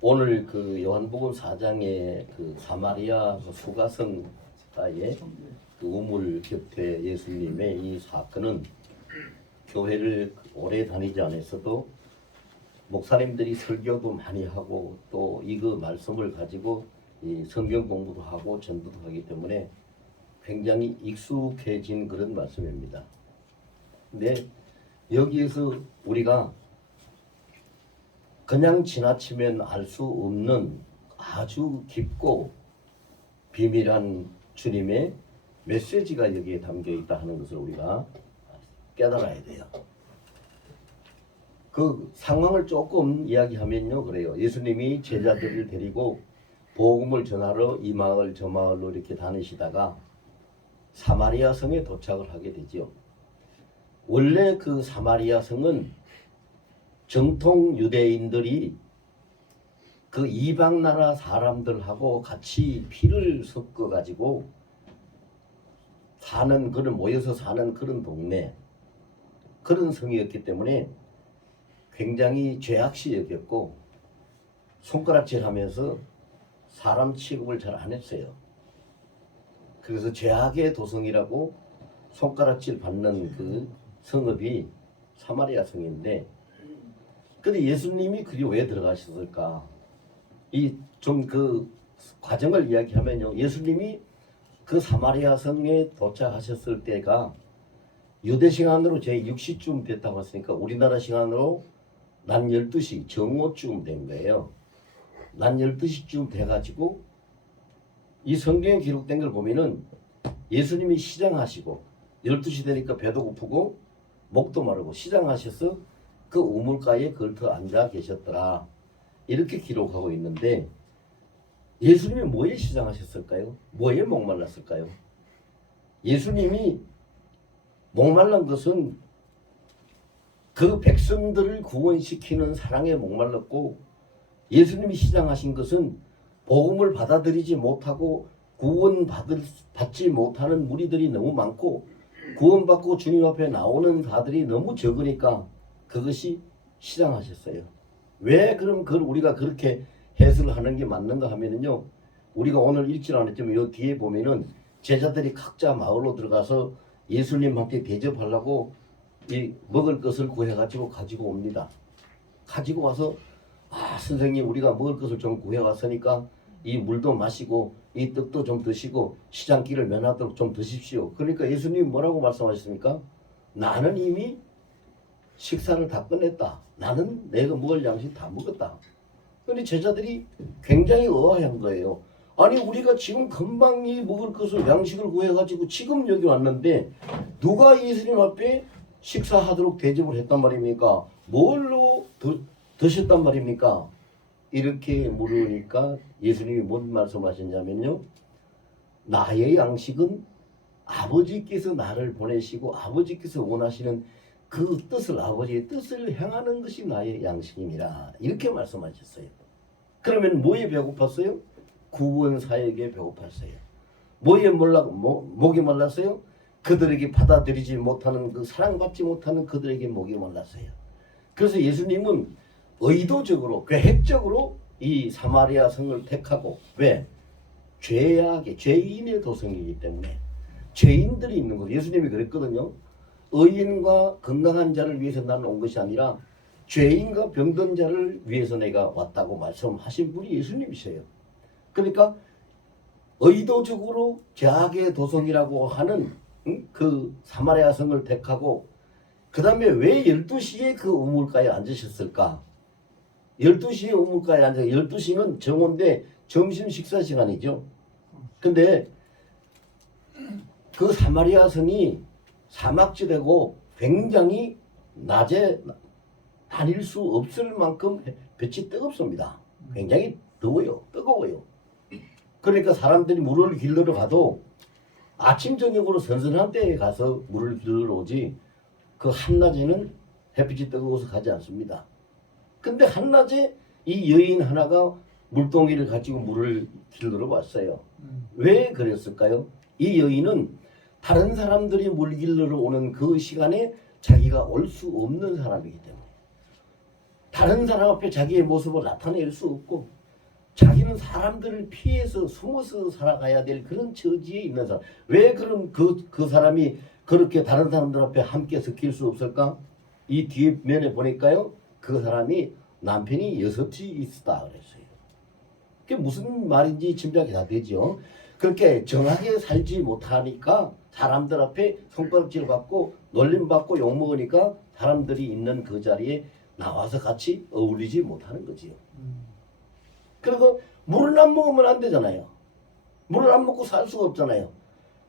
오늘 그 요한복음 4장의 그 사마리아 그 수가성가의 그 우물 곁에 예수님의 이 사건은 교회를 오래 다니지 않았어도 목사님들이 설교도 많이 하고 또 이거 말씀을 가지고 이 성경 공부도 하고 전도도 하기 때문에 굉장히 익숙해진 그런 말씀입니다. 근데 여기에서 우리가 그냥 지나치면 알 수 없는 아주 깊고 비밀한 주님의 메시지가 여기에 담겨 있다 하는 것을 우리가 깨달아야 돼요. 그 상황을 조금 이야기하면요, 그래요. 예수님이 제자들을 데리고 복음을 전하러 이 마을 저 마을로 이렇게 다니시다가 사마리아 성에 도착을 하게 되죠. 원래 그 사마리아 성은 정통 유대인들이 그 이방 나라 사람들하고 같이 피를 섞어 가지고 사는 그런 모여서 사는 그런 동네, 그런 성이었기 때문에 굉장히 죄악시 여겼고 손가락질하면서 사람 취급을 잘 안 했어요. 그래서 죄악의 도성이라고 손가락질 받는 그 성읍이 사마리아 성인데, 근데 예수님이 그리 왜 들어가셨을까? 이 좀 그 과정을 이야기하면요, 예수님이 그 사마리아 성에 도착하셨을 때가 유대 시간으로 제 6시쯤 됐다고 했으니까 우리나라 시간으로 낮 12시 정오쯤 된 거예요. 낮 12시쯤 돼가지고 이 성경에 기록된 걸 보면은 예수님이 시장하시고 12시 되니까 배도 고프고 목도 마르고 시장하셔서 그 우물가에 걸터 앉아 계셨더라, 이렇게 기록하고 있는데, 예수님이 뭐에 시장하셨을까요? 뭐에 목말랐을까요? 예수님이 목말란 것은 그 백성들을 구원시키는 사랑에 목말랐고, 예수님이 시장하신 것은 복음을 받아들이지 못하고 구원받지 못하는 무리들이 너무 많고 구원받고 주님 앞에 나오는 자들이 너무 적으니까 그것이 시장하셨어요. 왜 그럼 그걸 우리가 그렇게 해석을 하는 게 맞는가 하면은요, 우리가 오늘 읽지는 않았지만 요 뒤에 보면은 제자들이 각자 마을로 들어가서 예수님한테 대접하려고 이 먹을 것을 구해가지고 가지고 옵니다. 가지고 와서 선생님, 우리가 먹을 것을 좀 구해왔으니까 이 물도 마시고 이 떡도 좀 드시고 시장길을 면하도록 좀 드십시오. 그러니까 예수님이 뭐라고 말씀하셨습니까? 나는 이미 식사를 다 끝냈다. 나는 내가 먹을 양식 다 먹었다. 그런데 제자들이 굉장히 의아한 거예요. 아니, 우리가 지금 금방 이 먹을 것을 양식을 구해가지고 지금 여기 왔는데 누가 예수님 앞에 식사하도록 대접을 했단 말입니까? 뭘로 드셨단 말입니까? 이렇게 물으니까 예수님이 뭔 말씀하셨냐면요, 나의 양식은 아버지께서 나를 보내시고 아버지께서 원하시는 그 뜻을, 아버지의 뜻을 행하는 것이 나의 양식이니라, 이렇게 말씀하셨어요. 그러면 뭐에 배고팠어요? 구원 사역에 배고팠어요. 뭐에 목이 말랐어요? 그들에게 받아들이지 못하는, 그 사랑받지 못하는 그들에게 목이 말랐어요. 그래서 예수님은 의도적으로, 계획적으로 이 사마리아 성을 택하고, 왜? 죄인의 도성이기 때문에, 죄인들이 있는 거예요. 예수님이 그랬거든요. 의인과 건강한 자를 위해서 나는 온 것이 아니라 죄인과 병든 자를 위해서 내가 왔다고 말씀하신 분이 예수님이세요. 그러니까 의도적으로 죄악의 도성이라고 하는 그 사마리아 성을 택하고, 그 다음에 왜 12시에 그 우물가에 앉으셨을까? 12시에 우물가에 앉아, 12시는 정오인데 점심 식사 시간이죠. 근데 그 사마리아 성이 사막지대고 굉장히 낮에 다닐 수 없을 만큼 볕이 뜨겁습니다. 굉장히 더워요. 뜨거워요. 그러니까 사람들이 물을 길러러 가도 아침 저녁으로 선선한 때에 가서 물을 길러러 오지, 그 한낮에는 햇빛이 뜨거워서 가지 않습니다. 근데 한낮에 이 여인 하나가 물동이를 가지고 물을 길러러 왔어요. 왜 그랬을까요? 이 여인은 다른 사람들이 물 길러러 오는 그 시간에 자기가 올 수 없는 사람이기 때문에, 다른 사람 앞에 자기의 모습을 나타낼 수 없고 자기는 사람들을 피해서 숨어서 살아가야 될 그런 처지에 있는 사람. 왜 그런 그 사람이 그렇게 다른 사람들 앞에 함께 섞일 수 없을까? 이 뒷면에 보니까요. 그 사람이 남편이 6이 있다 그랬어요. 그게 무슨 말인지 짐작이 다 되죠. 그렇게 정하게 살지 못하니까 사람들 앞에 손가락질 받고 놀림받고 욕먹으니까 사람들이 있는 그 자리에 나와서 같이 어울리지 못하는 거지요. 그리고 물을 안 먹으면 안 되잖아요. 물을 안 먹고 살 수가 없잖아요.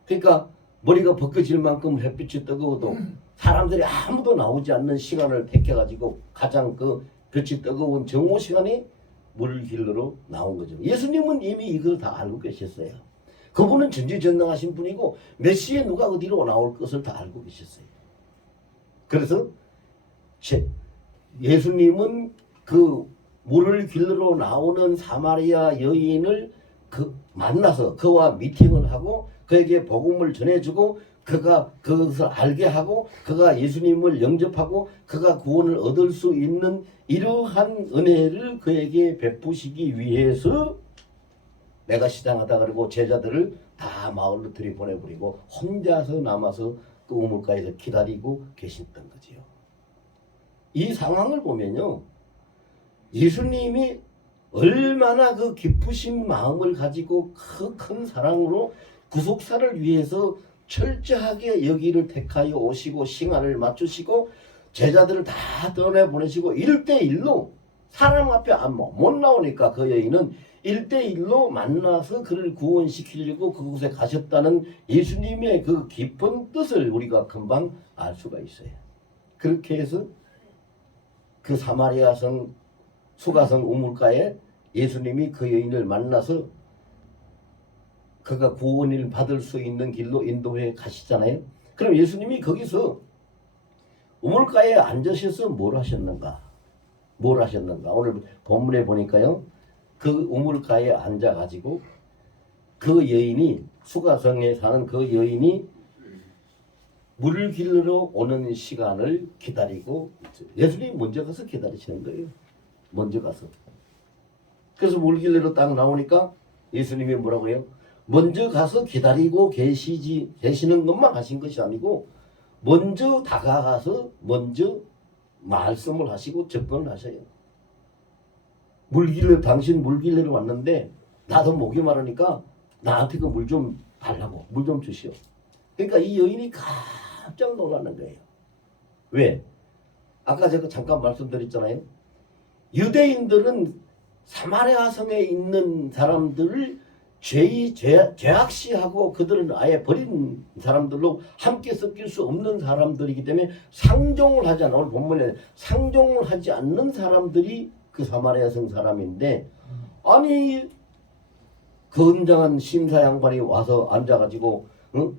그러니까 머리가 벗겨질 만큼 햇빛이 뜨거워도 사람들이 아무도 나오지 않는 시간을 택해가지고 가장 그 빛이 뜨거운 정오 시간에 물 길러로 나온 거죠. 예수님은 이미 이걸 다 알고 계셨어요. 그분은 전지전능하신 분이고 몇 시에 누가 어디로 나올 것을 다 알고 계셨어요. 그래서 예수님은 그 물을 길러 나오는 사마리아 여인을 만나서 그와 미팅을 하고 그에게 복음을 전해주고 그가 그것을 알게 하고 그가 예수님을 영접하고 그가 구원을 얻을 수 있는 이러한 은혜를 그에게 베푸시기 위해서 내가 시장하다 그러고 제자들을 다 마을로 들이보내버리고 혼자서 남아서 그 우물가에서 기다리고 계셨던 거지요. 이 상황을 보면요. 예수님이 얼마나 그 깊으신 마음을 가지고 그 큰 사랑으로 구속사를 위해서 철저하게 여기를 택하여 오시고 시간을 맞추시고 제자들을 다 떠내보내시고 1대1로 사람 앞에 못 나오니까 그 여인은 1대1로 만나서 그를 구원시키려고 그곳에 가셨다는 예수님의 그 깊은 뜻을 우리가 금방 알 수가 있어요. 그렇게 해서 그 사마리아 성 수가성 우물가에 예수님이 그 여인을 만나서 그가 구원을 받을 수 있는 길로 인도해 가시잖아요. 그럼 예수님이 거기서 우물가에 앉으셔서 뭘 하셨는가? 뭘 하셨는가? 오늘 본문에 보니까요. 그 우물가에 앉아가지고 그 여인이 수가성에 사는 그 여인이 물을 길러 오는 시간을 기다리고 예수님이 먼저 가서 기다리시는 거예요. 먼저 가서. 그래서 물 길러 딱 나오니까 예수님이 뭐라고 해요? 먼저 가서 기다리고 계시는 것만 하신 것이 아니고 먼저 다가가서 먼저 말씀을 하시고 접근을 하셔요. 당신 물 길러 왔는데 나도 목이 마르니까 나한테 그 물 좀 달라고 물 좀 주시오. 그러니까 이 여인이 깜짝 놀라는 거예요. 왜? 아까 제가 잠깐 말씀드렸잖아요. 유대인들은 사마리아 성에 있는 사람들을 죄악시하고 그들은 아예 버린 사람들로 함께 섞일 수 없는 사람들이기 때문에 상종을 하지 않는, 오늘 본문에 상종을 하지 않는 사람들이 그 사마리아 성 사람인데, 아니 건장한 심사 양반이 와서 앉아가지고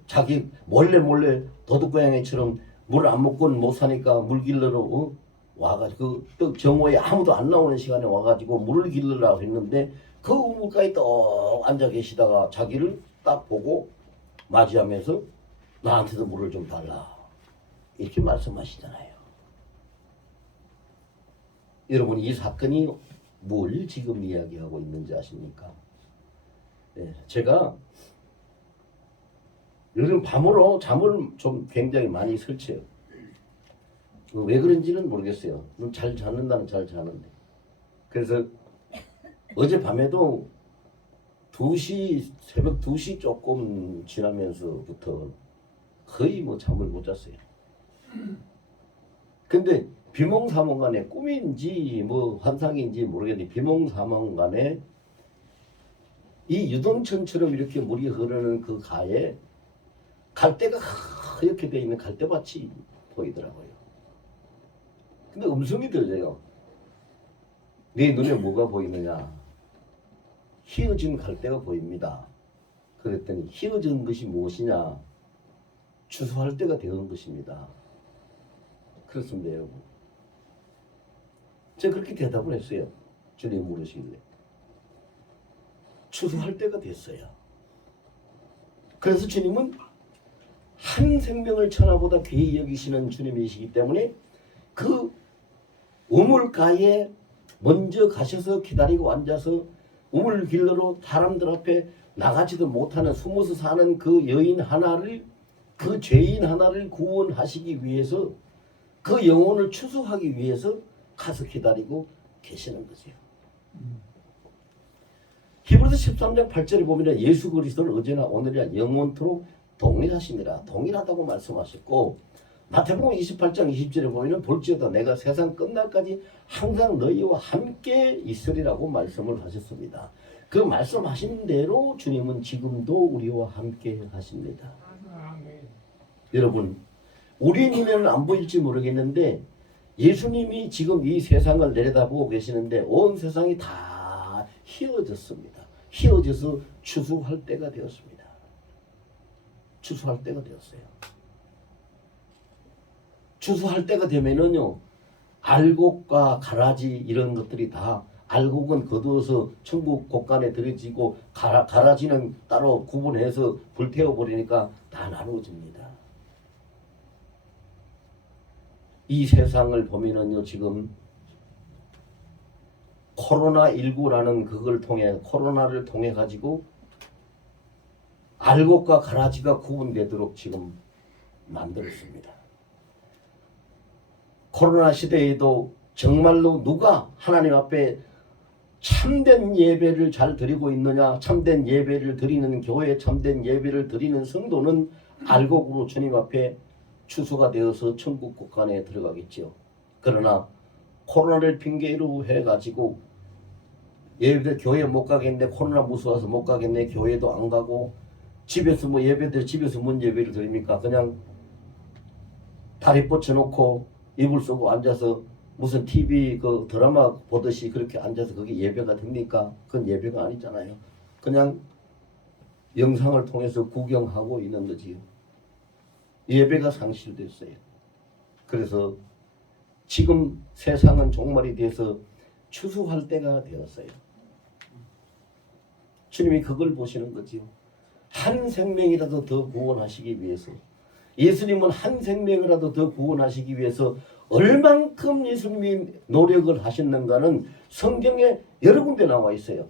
자기 몰래 도둑고양이처럼 물 안 먹고는 못 사니까 물 길러러 와가지고 또 정오에 아무도 안 나오는 시간에 와가지고 물을 길러라고 했는데 그 우물가에 또 앉아 계시다가 자기를 딱 보고 맞이하면서 나한테도 물을 좀 달라 이렇게 말씀하시잖아요. 여러분 이 사건이 뭘 지금 이야기하고 있는지 아십니까? 네, 제가 요즘 밤으로 잠을 좀 굉장히 많이 설쳐요. 왜 그런지는 모르겠어요. 잘 자는다는 잘 자는데. 그래서 어젯밤에도 새벽 2시 조금 지나면서부터 거의 뭐 잠을 못 잤어요. 근데 비몽사몽간에 꿈인지 뭐 환상인지 모르겠는데 비몽사몽간에 이 유동천처럼 이렇게 물이 흐르는 그 가에 갈대가 하얗게 되어 있는 갈대밭이 보이더라고요. 근데 음성이 들려요. 네 눈에 뭐가 보이느냐? 휘어진 갈대가 보입니다. 그랬더니 휘어진 것이 무엇이냐? 추수할 때가 되는 것입니다. 그렇습니다, 여러분. 제가 그렇게 대답을 했어요. 주님 물으시길래. 추수할 때가 됐어요. 그래서 주님은 한 생명을 천하보다 귀히 여기시는 주님이시기 때문에 그 우물가에 먼저 가셔서 기다리고 앉아서 우물길로 사람들 앞에 나가지도 못하는 숨어서 사는 그 여인 하나를, 그 죄인 하나를 구원하시기 위해서, 그 영혼을 추수하기 위해서 가서 기다리고 계시는 거죠. 히브리서 13장 8절에 보면 예수 그리스도는 어제나 오늘이나 영원토록 동일하시니라, 동일하다고 말씀하셨고, 마태복음 28장 20절에 보면 볼지어다 내가 세상 끝날까지 항상 너희와 함께 있으리라고 말씀을 하셨습니다. 그 말씀하신 대로 주님은 지금도 우리와 함께 하십니다. 여러분, 우리 눈에는 안 보일지 모르겠는데 예수님이 지금 이 세상을 내려다보고 계시는데 온 세상이 다 휘어졌습니다. 휘어져서 추수할 때가 되었습니다. 추수할 때가 되었어요. 추수할 때가 되면은요, 알곡과 가라지 이런 것들이 다, 알곡은 거두어서 천국 곳간에 들여지고 가라지는 따로 구분해서 불태워 버리니까 다 나누어집니다. 이 세상을 보면은요, 지금 코로나19라는 그걸 통해, 코로나를 통해 가지고 알곡과 가라지가 구분되도록 지금 만들었습니다. 코로나 시대에도 정말로 누가 하나님 앞에 참된 예배를 잘 드리고 있느냐, 참된 예배를 드리는 교회, 참된 예배를 드리는 성도는 알곡으로 주님 앞에 추수가 되어서 천국 곳간에 들어가겠죠. 그러나 코로나를 핑계로 해가지고 예배들 교회 못 가겠네, 코로나 무서워서 못 가겠네, 교회도 안 가고, 집에서 뭐 예배들 집에서 뭔 예배를 드립니까? 그냥 다리 뻗쳐놓고 이불 쓰고 앉아서 무슨 TV 그 드라마 보듯이 그렇게 앉아서 그게 예배가 됩니까? 그건 예배가 아니잖아요. 그냥 영상을 통해서 구경하고 있는 거지요. 예배가 상실됐어요. 그래서 지금 세상은 종말이 돼서 추수할 때가 되었어요. 주님이 그걸 보시는 거지요. 한 생명이라도 더 구원하시기 위해서, 예수님은 한 생명이라도 더 구원하시기 위해서 얼만큼 예수님이 노력을 하셨는가는 성경에 여러 군데 나와 있어요.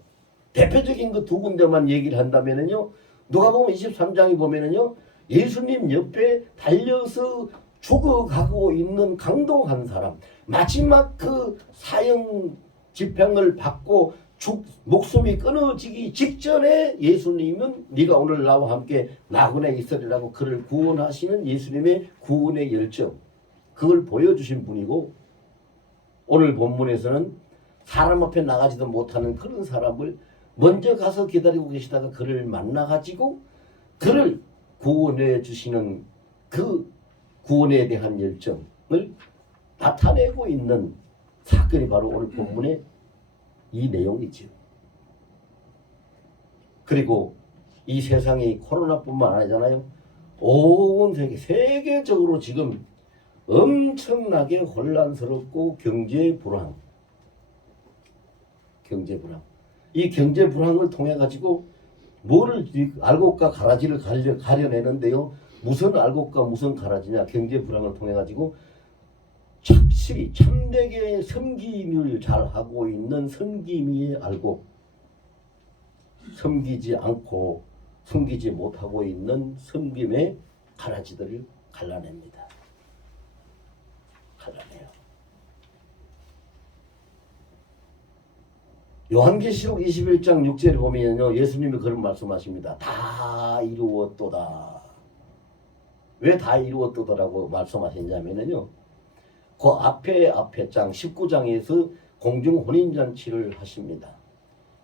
대표적인 그 두 군데만 얘기를 한다면은요, 누가복음 23장에 보면은요, 예수님 옆에 달려서 죽어가고 있는 강도한 사람, 마지막 그 사형 집행을 받고 목숨이 끊어지기 직전에 예수님은 네가 오늘 나와 함께 나그네에 있으리라고 그를 구원하시는 예수님의 구원의 열정, 그걸 보여주신 분이고, 오늘 본문에서는 사람 앞에 나가지도 못하는 그런 사람을 먼저 가서 기다리고 계시다가 그를 만나가지고 그를 구원해 주시는 그 구원에 대한 열정을 나타내고 있는 사건이 바로 오늘 본문의 이 내용이죠. 그리고 이 세상이 코로나뿐만 아니잖아요. 온 세계적으로 지금 엄청나게 혼란스럽고 경제 불황. 이 경제 불황을 통해 가지고 뭐를 알곡과 가라지를 가려내는데요. 무슨 알곡과 무슨 가라지냐? 경제 불황을 통해 가지고 착실히 참되게 섬김을 잘 하고 있는 섬김이의 알곡, 섬기지 않고 섬기지 못하고 있는 섬김의 가라지들을 갈라냅니다. 갈라내요. 요한계시록 21장 6절에 보면요, 예수님이 그런 말씀하십니다. 다 이루었도다. 왜 다 이루었도다라고 말씀하셨냐면요, 그 앞에 장 19장에서 공중 혼인잔치를 하십니다.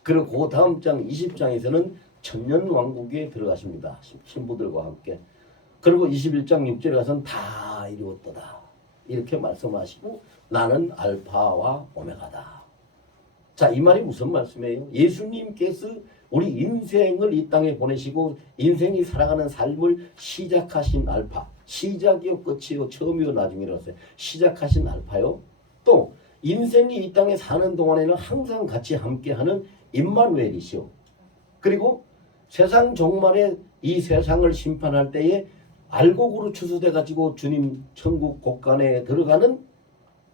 그리고 그 다음 장 20장에서는 천년왕국에 들어가십니다. 신부들과 함께. 그리고 21장 6절에 가서는 다 이루었도다. 이렇게 말씀하시고 나는 알파와 오메가다. 자, 이 말이 무슨 말씀이에요? 예수님께서 우리 인생을 이 땅에 보내시고 인생이 살아가는 삶을 시작하신 알파, 시작이요 끝이요 처음이요 나중이라고 했어요. 시작하신 알파요. 또 인생이 이 땅에 사는 동안에는 항상 같이 함께하는 임마누엘이시오. 그리고 세상 종말에 이 세상을 심판할 때에 알곡으로 추수돼 가지고 주님 천국 곳간에 들어가는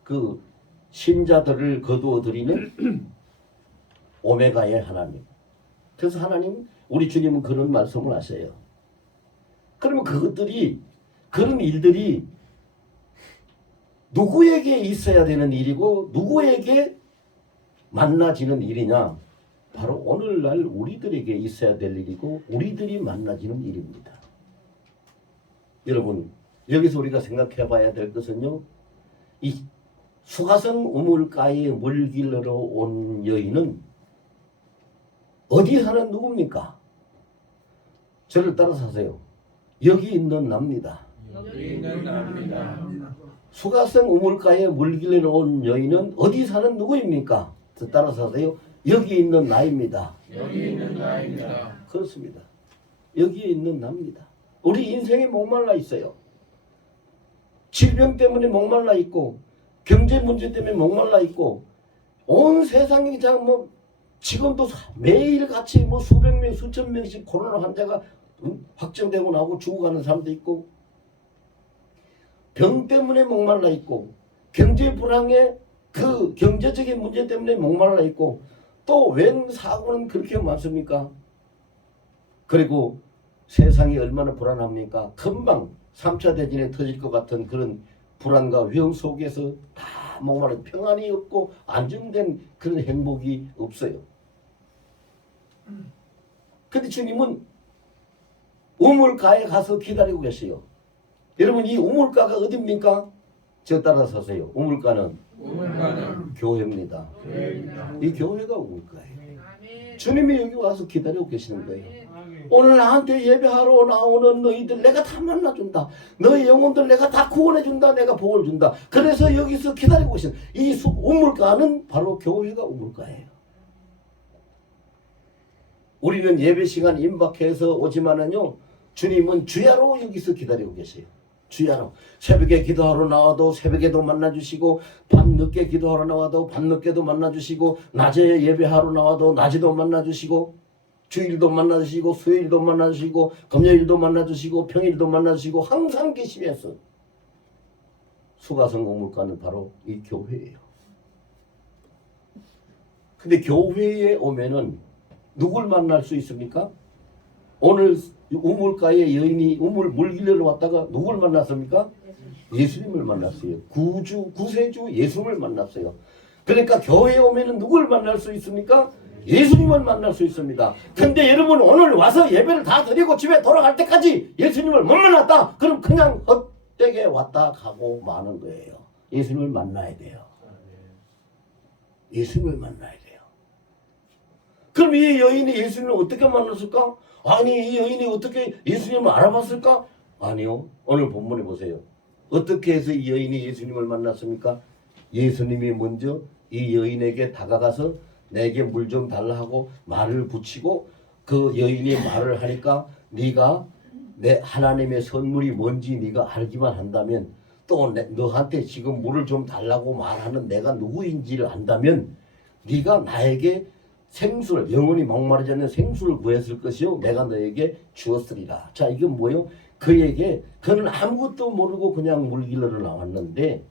그 신자들을 거두어들이는 오메가의 하나님. 그래서 하나님, 우리 주님은 그런 말씀을 하셔요. 그러면 그런 일들이 누구에게 있어야 되는 일이고 누구에게 만나지는 일이냐? 바로 오늘날 우리들에게 있어야 될 일이고 우리들이 만나지는 일입니다. 여러분, 여기서 우리가 생각해 봐야 될 것은요, 이 수가성 우물가에 물길러 온 여인은 어디 사는 누굽니까? 저를 따라서 하세요. 여기 있는 납니다. 여기 있는 납니다. 수가성 우물가에 물길러 온 여인은 어디 사는 누구입니까? 저 따라서 하세요. 여기 있는 나입니다. 여기 있는 나입니다. 그렇습니다. 여기에 있는 납니다. 우리 인생에 목말라 있어요. 질병 때문에 목말라 있고 경제 문제 때문에 목말라 있고 온 세상이 뭐 지금도 매일같이 뭐 수백 명 수천 명씩 코로나 환자가 확정되고 나오고 죽어가는 사람도 있고 병 때문에 목말라 있고 경제 불황에 그 경제적인 문제 때문에 목말라 있고 또 웬 사고는 그렇게 많습니까? 그리고 세상이 얼마나 불안합니까? 금방 3차 대전에 터질 것 같은 그런 불안과 위험 속에서 다 목말라 평안이 없고 안정된 그런 행복이 없어요. 근데 주님은 우물가에 가서 기다리고 계세요. 여러분, 이 우물가가 어디입니까? 저 따라서 하세요. 우물가는 교회입니다. 이 교회가 우물가예요. 주님이 여기 와서 기다리고 계시는 거예요. 오늘 나한테 예배하러 나오는 너희들 내가 다 만나준다. 너희 영혼들 내가 다 구원해준다. 내가 복을 준다. 그래서 여기서 기다리고 계시는 이 우물가는 바로 교회가 우물가예요. 우리는 예배 시간 임박해서 오지만은요, 주님은 주야로 여기서 기다리고 계세요. 주야로. 새벽에 기도하러 나와도 새벽에도 만나주시고 밤늦게 기도하러 나와도 밤늦게도 만나주시고 낮에 예배하러 나와도 낮에도 만나주시고 주일도 만나주시고 수요일도 만나주시고 금요일도 만나주시고 평일도 만나주시고 항상 계시면서 수가성 우물가는 바로 이 교회예요. 근데 교회에 오면은 누굴 만날 수 있습니까? 오늘 우물가에 여인이 물길러 왔다가 누굴 만났습니까? 예수님을 만났어요. 구세주 예수를 만났어요. 그러니까 교회에 오면은 누굴 만날 수 있습니까? 예수님을 만날 수 있습니다. 근데 여러분, 오늘 와서 예배를 다 드리고 집에 돌아갈 때까지 예수님을 못 만났다? 그럼 그냥 헛되게 왔다 가고 마는 거예요. 예수님을 만나야 돼요. 예수님을 만나야 돼요. 그럼 이 여인이 예수님을 어떻게 만났을까? 아니, 이 여인이 어떻게 예수님을 알아봤을까? 아니요. 오늘 본문에 보세요. 어떻게 해서 이 여인이 예수님을 만났습니까? 예수님이 먼저 이 여인에게 다가가서 내게 물 좀 달라 하고 말을 붙이고 그 여인이 말을 하니까 네가 내 하나님의 선물이 뭔지 네가 알기만 한다면 또 너한테 지금 물을 좀 달라고 말하는 내가 누구인지를 안다면 네가 나에게 생수를, 영원히 목마르지 않는 생수를 구했을 것이요 내가 너에게 주었으리라. 자, 이건 뭐예요? 그는 아무것도 모르고 그냥 물길러 나왔는데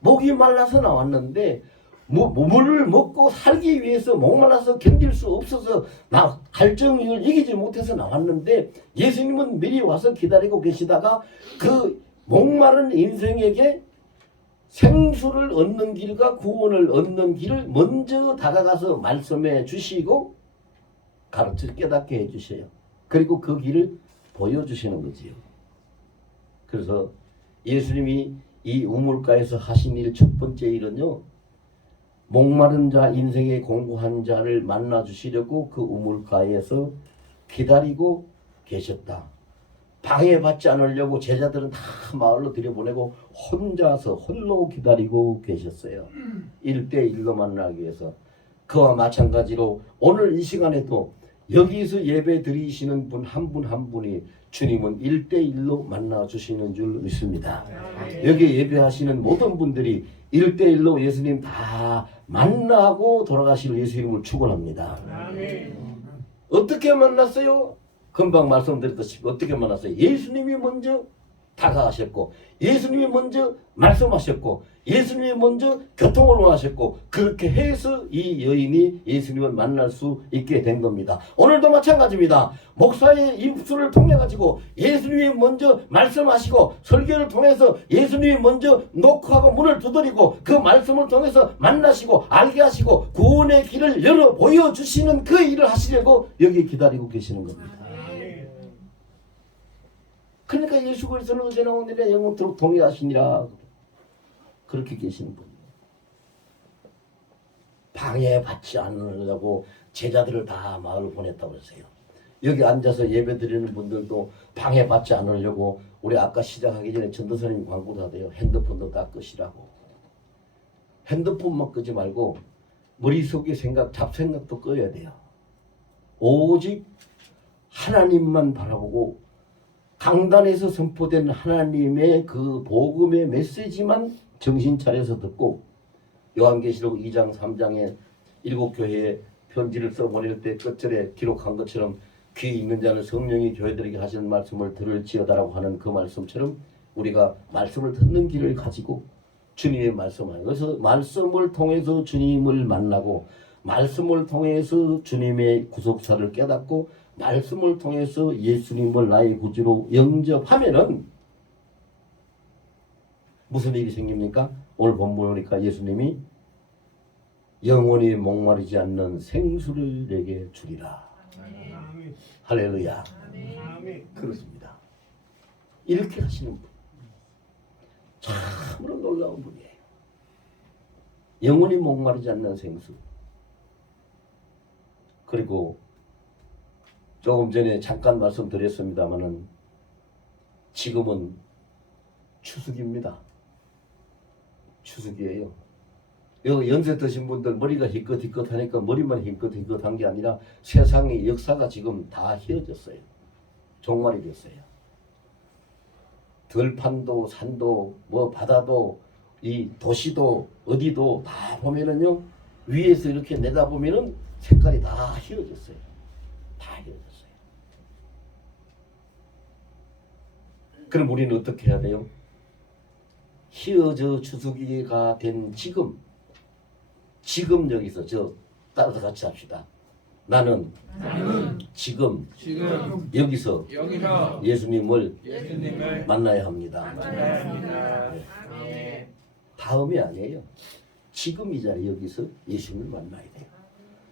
목이 말라서 나왔는데 물을 먹고 살기 위해서 목말라서 견딜 수 없어서 갈증을 이기지 못해서 나왔는데 예수님은 미리 와서 기다리고 계시다가 그 목마른 인생에게 생수를 얻는 길과 구원을 얻는 길을 먼저 다가가서 말씀해 주시고 가르쳐 깨닫게 해주셔요. 그리고 그 길을 보여주시는 거지요. 그래서 예수님이 이 우물가에서 하신 일 첫 번째 일은요, 목마른 자, 인생에 공고한 자를 만나 주시려고 그 우물가에서 기다리고 계셨다. 방해받지 않으려고 제자들은 다 마을로 들여보내고 혼자서 홀로 기다리고 계셨어요. 1대1로 만나기 위해서. 그와 마찬가지로 오늘 이 시간에도 여기서 예배 드리시는 분 한 분 한 분이 주님은 1대1로 만나 주시는 줄 믿습니다. 여기 예배하시는 모든 분들이 1대1로 예수님 다 만나고 돌아가실 예수님을 축원합니다. 어떻게 만났어요? 금방 말씀드렸듯이 어떻게 만났어요? 예수님이 먼저 다가가셨고 예수님이 먼저 말씀하셨고 예수님이 먼저 교통을 원하셨고 그렇게 해서 이 여인이 예수님을 만날 수 있게 된 겁니다. 오늘도 마찬가지입니다. 목사의 입술을 통해 가지고 예수님이 먼저 말씀하시고 설교를 통해서 예수님이 먼저 녹화하고 문을 두드리고 그 말씀을 통해서 만나시고 알게 하시고 구원의 길을 열어 보여주시는 그 일을 하시려고 여기 기다리고 계시는 겁니다. 그러니까 예수 그리스도는 언제나 오늘의 영원토록 동일하시니라 그렇게 계시는 분이에요. 방해받지 않으려고 제자들을 다 마을로 보냈다고 했어요. 여기 앉아서 예배드리는 분들도 방해받지 않으려고 우리 아까 시작하기 전에 전도사님 광고도 하대요. 핸드폰도 다 끄시라고. 핸드폰만 끄지 말고 머릿속에 잡생각도 꺼야 돼요. 오직 하나님만 바라보고 강단에서 선포된 하나님의 그 복음의 메시지만 정신 차려서 듣고 요한계시록 2장 3장에 7교회에 편지를 써보낼 때 끝절에 기록한 것처럼 귀 있는 자는 성령이 교회들에게 하시는 말씀을 들을지어다라고 하는 그 말씀처럼 우리가 말씀을 듣는 길을 가지고 주님의 말씀을 그래서 말씀을 통해서 주님을 만나고 말씀을 통해서 주님의 구속사를 깨닫고 말씀을 통해서 예수님을 나의 구주로 영접하면은 무슨 일이 생깁니까? 오늘 본문에 보니까 예수님이 영원히 목마르지 않는 생수를 내게 주리라. 아멘. 할렐루야. 아멘. 그렇습니다. 이렇게 하시는 분. 참으로 놀라운 분이에요. 영원히 목마르지 않는 생수. 그리고 조금 전에 잠깐 말씀드렸습니다마는 지금은 추석입니다. 추석이에요. 여기 연세 드신 분들 머리가 희끗희끗 하니까 머리만 희끗희끗 한 게 아니라 세상의 역사가 지금 다 휘어졌어요. 종말이 됐어요. 들판도 산도 뭐 바다도 이 도시도 어디도 다 보면은요 위에서 이렇게 내다보면은 색깔이 다 휘어졌어요. 다 휘어졌어요. 그럼 우리는 어떻게 해야 돼요? 휘어져 추수기가 된 지금 여기서 따라서 같이 합시다. 나는 지금 여기서 예수님을 만나야 합니다. 네. 다음이 아니에요. 지금 이 자리에 여기서 예수님을 만나야 돼요.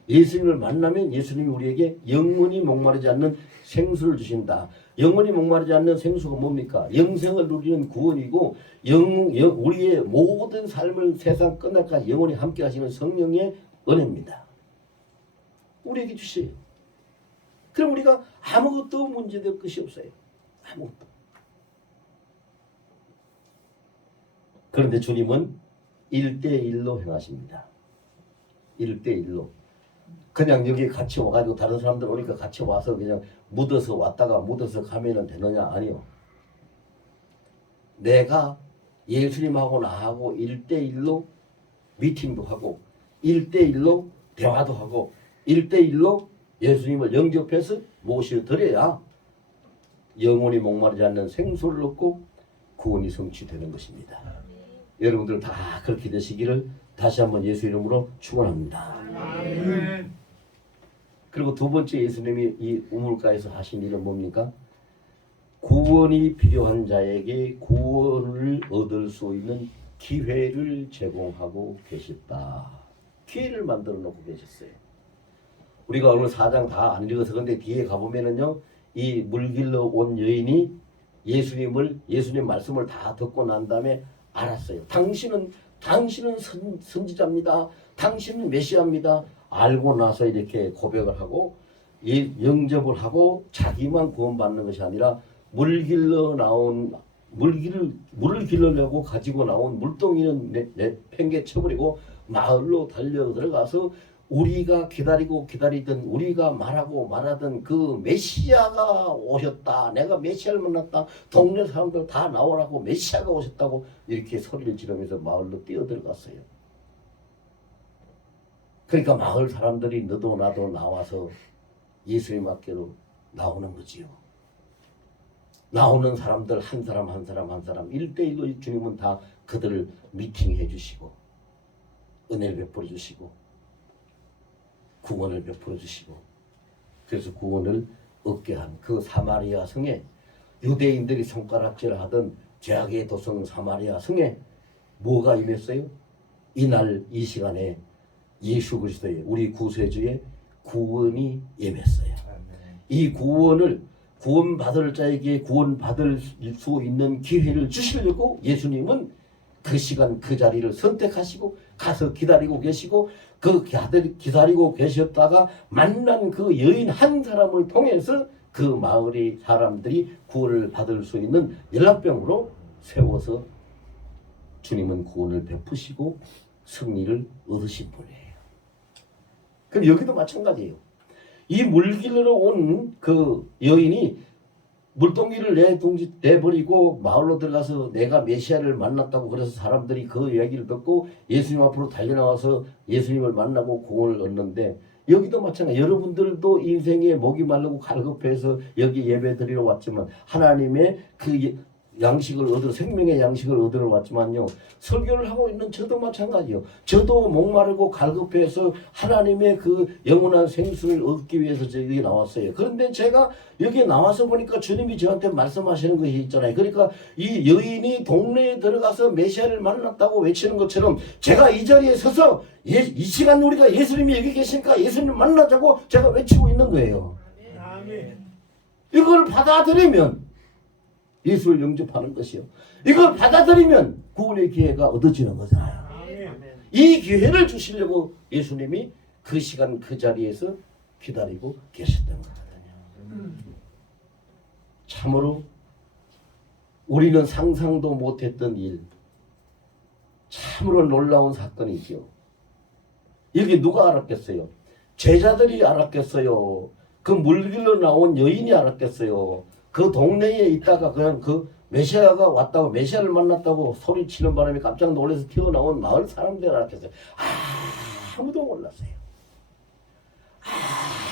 예수님을 만나면 예수님이 우리에게 영원히 목마르지 않는 생수를 주신다. 영원히 목마르지 않는 생수가 뭡니까? 영생을 누리는 구원이고 우리의 모든 삶을 세상 끝날까지 영원히 함께 하시는 성령의 은혜입니다. 우리에게 주세요. 그럼 우리가 아무것도 문제될 것이 없어요. 아무것도. 그런데 주님은 1대1로 행하십니다. 1대1로. 그냥 여기 같이 와가지고 다른 사람들 오니까 같이 와서 그냥 묻어서 왔다가 묻어서 가면은 되느냐? 아니요. 내가 예수님하고 나하고 1대1로 미팅도 하고 1대1로 대화도 하고 1대1로 예수님을 영접해서 모셔드려야 영원히 목마르지 않는 생수를 얻고 구원이 성취되는 것입니다. 여러분들 다 그렇게 되시기를 다시 한번 예수 이름으로 축원합니다. 그리고 두 번째 예수님이 이 우물가에서 하신 일은 뭡니까? 구원이 필요한 자에게 구원을 얻을 수 있는 기회를 제공하고 계셨다. 기회를 만들어 놓고 계셨어요. 우리가 오늘 4장 다 안 읽어서 근데 뒤에 가보면은요, 이 물길로 온 여인이 예수님 말씀을 다 듣고 난 다음에 알았어요. 당신은 선지자입니다. 당신은 메시아입니다. 알고 나서 이렇게 고백을 하고 영접을 하고 자기만 구원받는 것이 아니라 물을 길러려고 가지고 나온 물동이는 내팽개 쳐버리고 마을로 달려 들어가서 우리가 기다리던 우리가 말하던 그 메시아가 오셨다. 내가 메시아를 만났다. 동네 사람들 다 나오라고 메시아가 오셨다고 이렇게 소리를 지르면서 마을로 뛰어들어갔어요. 그러니까 마을 사람들이 너도 나도 나와서 예수님 앞께로 나오는 거지요. 나오는 사람들 한 사람 한 사람 한 사람 1대1로 주님은 다 그들을 미팅해 주시고 은혜를 베풀어 주시고 구원을 베풀어 주시고 그래서 구원을 얻게 한 그 사마리아 성에 유대인들이 손가락질하던 죄악의 도성 사마리아 성에 뭐가 임했어요? 이날 이 시간에 예수 그리스도의 우리 구세주의 구원이 임했어요. 이 구원을 구원받을 자에게 구원받을 수 있는 기회를 주시려고 예수님은 그 시간 그 자리를 선택하시고 가서 기다리고 계시고 그 기다리고 계셨다가 만난 그 여인 한 사람을 통해서 그 마을의 사람들이 구원을 받을 수 있는 연락병으로 세워서 주님은 구원을 베푸시고 승리를 얻으신 분이에요. 그럼 여기도 마찬가지예요. 이 물길로 온 그 여인이 물동기를 내버리고 마을로 들어가서 내가 메시아를 만났다고 그래서 사람들이 그 이야기를 듣고 예수님 앞으로 달려나와서 예수님을 만나고 구원을 얻는데 여기도 마찬가지. 여러분들도 인생에 목이 마르고 갈급해서 여기 예배 드리러 왔지만 하나님의 그 양식을 얻어 생명의 양식을 얻으러 왔지만요. 설교를 하고 있는 저도 마찬가지요. 저도 목마르고 갈급해서 하나님의 그 영원한 생수를 얻기 위해서 여기 나왔어요. 그런데 제가 여기 나와서 보니까 주님이 저한테 말씀하시는 것이 있잖아요. 그러니까 이 여인이 동네에 들어가서 메시아를 만났다고 외치는 것처럼 제가 이 자리에 서서 이 시간 우리가 예수님이 여기 계시니까 예수님 만나자고 제가 외치고 있는 거예요. 아멘. 이걸 받아들이면 예수를 영접하는 것이요. 이걸 받아들이면 구원의 기회가 얻어지는 거잖아요. 아멘. 이 기회를 주시려고 예수님이 그 시간 그 자리에서 기다리고 계셨던 거거든요. 참으로 우리는 상상도 못했던 일, 참으로 놀라운 사건이죠. 여기 누가 알았겠어요? 제자들이 알았겠어요? 그 물길로 나온 여인이 알았겠어요? 그 동네에 있다가 그냥 그 메시아가 왔다고 메시아를 만났다고 소리치는 바람에 깜짝 놀라서 튀어나온 마을 사람들이 알았겠어요? 아무도 몰랐어요.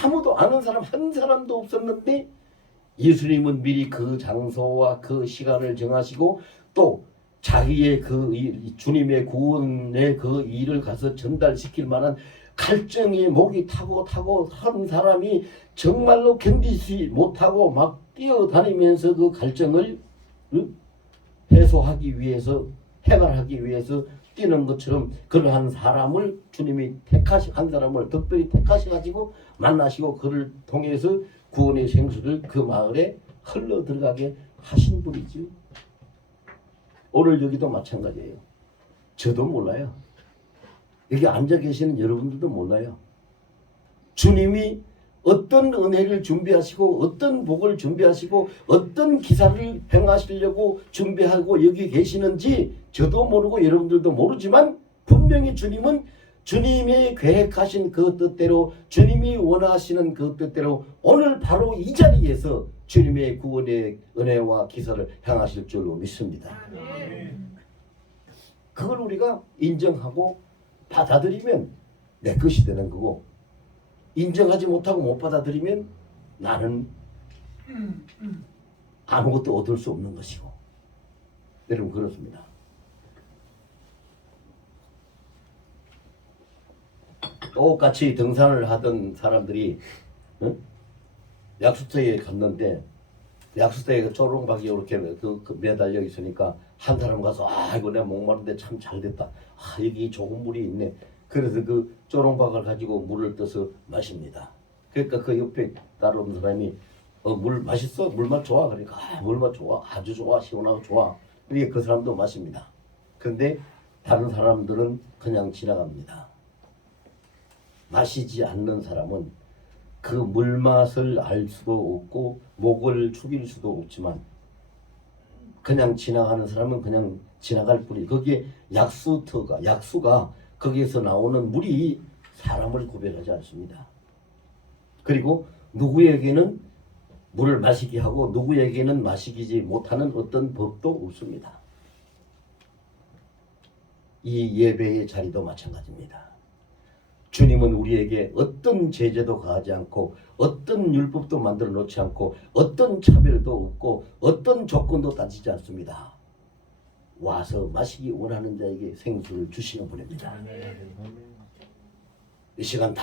아무도 아는 사람 한 사람도 없었는데 예수님은 미리 그 장소와 그 시간을 정하시고 또 자기의 그 주님의 구원의 그 일을 가서 전달시킬 만한 갈증이 목이 타고 한 사람이 정말로 견디지 못하고 막 뛰어다니면서 그 갈증을 해소하기 위해서 해결하기 위해서 뛰는 것처럼 그러한 사람을 주님이 한 사람을 특별히 택하셔가지고 만나시고 그를 통해서 구원의 생수를 그 마을에 흘러 들어가게 하신 분이죠. 오늘 여기도 마찬가지예요. 저도 몰라요. 여기 앉아 계시는 여러분들도 몰라요. 주님이 어떤 은혜를 준비하시고 어떤 복을 준비하시고 어떤 기사를 행하시려고 준비하고 여기 계시는지 저도 모르고 여러분들도 모르지만 분명히 주님은 주님이 계획하신 그 뜻대로 주님이 원하시는 그 뜻대로 오늘 바로 이 자리에서 주님의 구원의 은혜와 기사를 행하실 줄로 믿습니다. 그걸 우리가 인정하고 받아들이면 내 것이 되는 거고 인정하지 못하고 못 받아들이면 나는 아무것도 얻을 수 없는 것이고 여러분 그렇습니다. 똑같이 등산을 하던 사람들이 약수터에 갔는데 약수터에 쪼롱박이 이렇게 매달려 있으니까 한 사람 가서 이거 내가 목마른데 참 잘됐다. 여기 좋은 물이 있네. 그래서 그 쪼롱박을 가지고 물을 떠서 마십니다. 그러니까 그 옆에 따라오는 사람이 물 맛있어? 물맛 좋아? 그러니까 물맛 좋아. 아주 좋아. 시원하고 좋아. 그러니까 그 사람도 마십니다. 그런데 다른 사람들은 그냥 지나갑니다. 마시지 않는 사람은 그 물맛을 알 수도 없고 목을 축일 수도 없지만 그냥 지나가는 사람은 그냥 지나갈 뿐이 거기에 약수가 거기에서 나오는 물이 사람을 구별하지 않습니다. 그리고 누구에게는 물을 마시게 하고 누구에게는 마시지 못하는 어떤 법도 없습니다. 이 예배의 자리도 마찬가지입니다. 주님은 우리에게 어떤 제재도 가하지 않고 어떤 율법도 만들어 놓지 않고 어떤 차별도 없고 어떤 조건도 따지지 않습니다. 와서 마시기 원하는 자에게 생수를 주시는 분입니다. 이 시간 다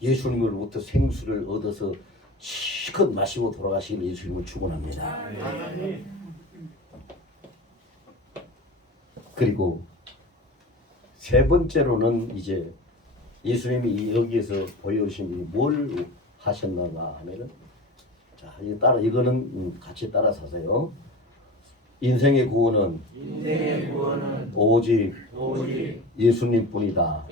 예수님으로부터 생수를 얻어서 실컷 마시고 돌아가시길 예수님을 축원합니다. 그리고 세 번째로는 이제 예수님이 여기에서 보여주신 일이 뭘 하셨는가 하면은, 자, 이거는 같이 따라서 하세요. 인생의 구원은 오직 예수님뿐이다.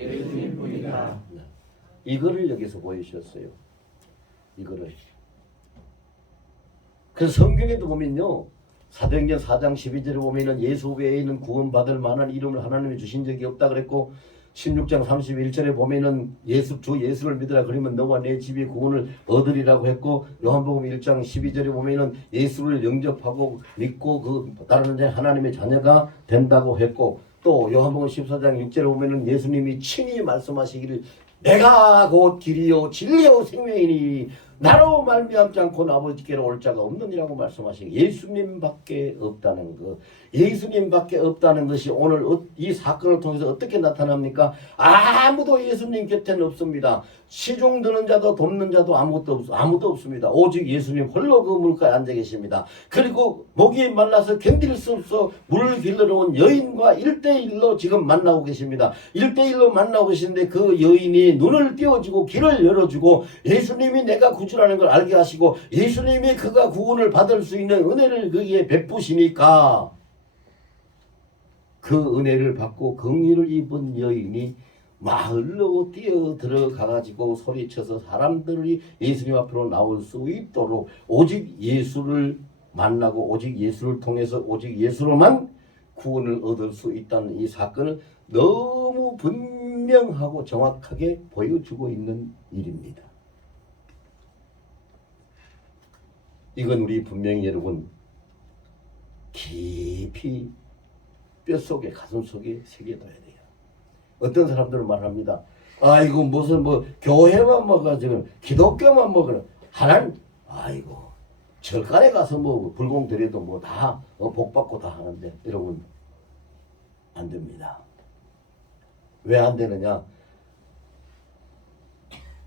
이거를 여기서 보여주셨어요. 이거를. 그래서 성경에도 보면요, 사도행전 4장 12절에 보면은 예수 외에는 구원받을 만한 이름을 하나님이 주신 적이 없다 그랬고, 16장 31절에 보면은 주 예수를 믿으라 그러면 너와 내 집이 구원을 얻으리라고 했고, 요한복음 1장 12절에 보면은 예수를 영접하고 믿고 그 따르는 자 하나님의 자녀가 된다고 했고, 또 요한복음 14장 6절에 보면은 예수님이 친히 말씀하시기를 내가 곧 길이요 진리요 생명이니 나로 말미암지 않고는 아버지께로 올 자가 없느니라고 말씀하시고, 예수님밖에 없다는 것, 예수님밖에 없다는 것이 오늘 이 사건을 통해서 어떻게 나타납니까? 아무도 예수님 곁에는 없습니다. 시중 드는 자도 돕는 자도 아무도 없습니다. 오직 예수님 홀로 그 물가에 앉아 계십니다. 그리고 목이 말라서 견딜 수 없어 물을 길러 온 여인과 1대1로 지금 만나고 계십니다. 1대1로 만나고 계시는데 그 여인이 눈을 띄워주고 길을 열어주고 예수님이 내가 구주라는 걸 알게 하시고 예수님이 그가 구원을 받을 수 있는 은혜를 그에게 베푸시니까 그 은혜를 받고 긍휼을 입은 여인이 마을로 뛰어 들어가가지고 소리쳐서 사람들이 예수님 앞으로 나올 수 있도록 오직 예수를 만나고 오직 예수를 통해서 오직 예수로만 구원을 얻을 수 있다는 이 사건을 너무 분명하고 정확하게 보여주고 있는 일입니다. 이건 우리 분명히 여러분 깊이 뼛속에 가슴속에 새겨둬야 돼요. 어떤 사람들은 말합니다. 아이고 무슨 교회만 먹어가지고 기독교만 먹으라. 하나님 아이고 절간에 가서 불공 드려도 다 복 받고 다 하는데 여러분 안 됩니다. 왜 안 되느냐?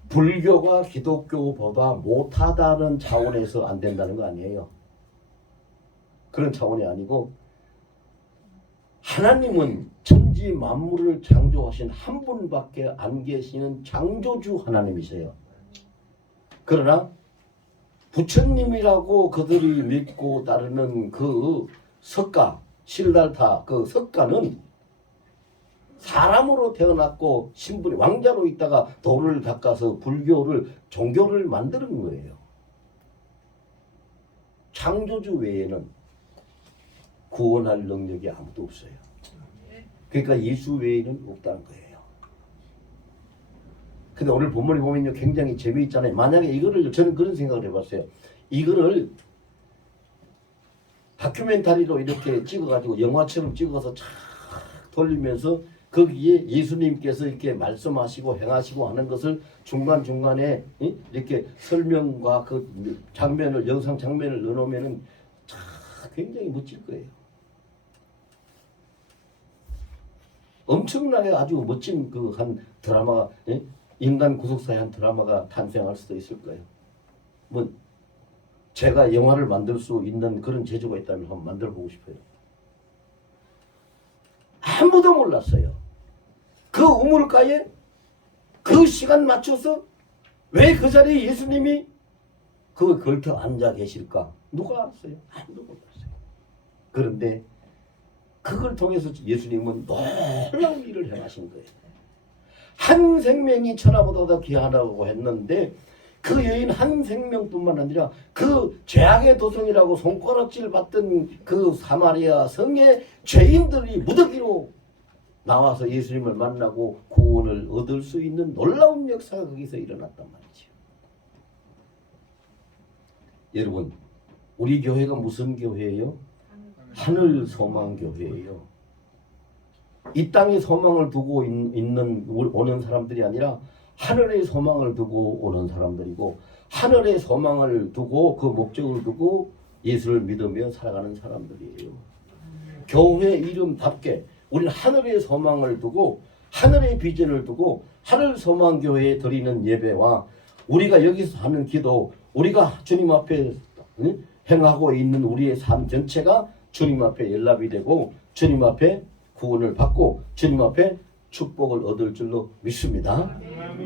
불교가 기독교보다 못하다는 차원에서 안 된다는 거 아니에요. 그런 차원이 아니고 하나님은 천지 만물을 창조하신 한 분밖에 안 계시는 창조주 하나님이세요. 그러나 부처님이라고 그들이 믿고 따르는 그 석가, 실달타 그 석가는 사람으로 태어났고 신분이 왕자로 있다가 도를 닦아서 종교를 만드는 거예요. 창조주 외에는 구원할 능력이 아무도 없어요. 그러니까 예수 외에는 없다는 거예요. 근데 오늘 본문에 보면요 굉장히 재미있잖아요. 만약에 이거를 저는 그런 생각을 해봤어요. 이거를 다큐멘터리로 이렇게 찍어가지고 영화처럼 찍어서 쫙 돌리면서 거기에 예수님께서 이렇게 말씀하시고 행하시고 하는 것을 중간중간에 이렇게 설명과 그 장면을 영상 장면을 넣어놓으면은 참 굉장히 멋질 거예요. 엄청나게 아주 멋진 그 한 드라마, 인간 구속사의 한 드라마가 탄생할 수도 있을 거예요. 제가 영화를 만들 수 있는 그런 재주가 있다면 한번 만들어 보고 싶어요. 아무도 몰랐어요. 그 우물가에 그 시간 맞춰서 왜 그 자리에 예수님이 그 걸터 앉아 계실까? 누가 알았어요? 아무도 몰랐어요. 그런데 그걸 통해서 예수님은 놀라운 일을 행하신 거예요. 한 생명이 천하보다 더 귀하다고 했는데 그 여인 한 생명뿐만 아니라 그 죄악의 도성이라고 손가락질 받던 그 사마리아 성의 죄인들이 무더기로 나와서 예수님을 만나고 구원을 얻을 수 있는 놀라운 역사가 거기서 일어났단 말이죠. 여러분, 우리 교회가 무슨 교회예요? 하늘 소망 교회예요. 이 땅에 소망을 두고 오는 사람들이 아니라 하늘의 소망을 두고 오는 사람들이고, 하늘의 소망을 두고 그 목적을 두고 예수를 믿으며 살아가는 사람들이에요. 교회 이름답게 우리는 하늘의 소망을 두고 하늘의 비전을 두고 하늘 소망 교회에 드리는 예배와 우리가 여기서 하는 기도, 우리가 주님 앞에 행하고 있는 우리의 삶 전체가 주님 앞에 연락이 되고 주님 앞에 구원을 받고 주님 앞에 축복을 얻을 줄로 믿습니다.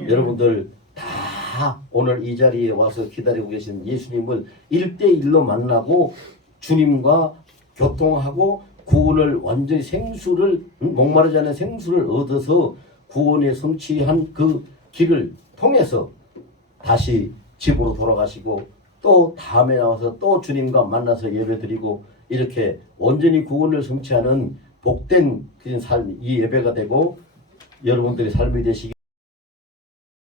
여러분들 다 오늘 이 자리에 와서 기다리고 계신 예수님을 1대1로 만나고 주님과 교통하고 구원을 완전히 목마르지 않은 생수를 얻어서 구원에 성취한 그 길을 통해서 다시 집으로 돌아가시고 또 다음에 나와서 또 주님과 만나서 예배드리고 이렇게 온전히 구원을 성취하는 복된 이 예배가 되고 여러분들의 삶이 되시기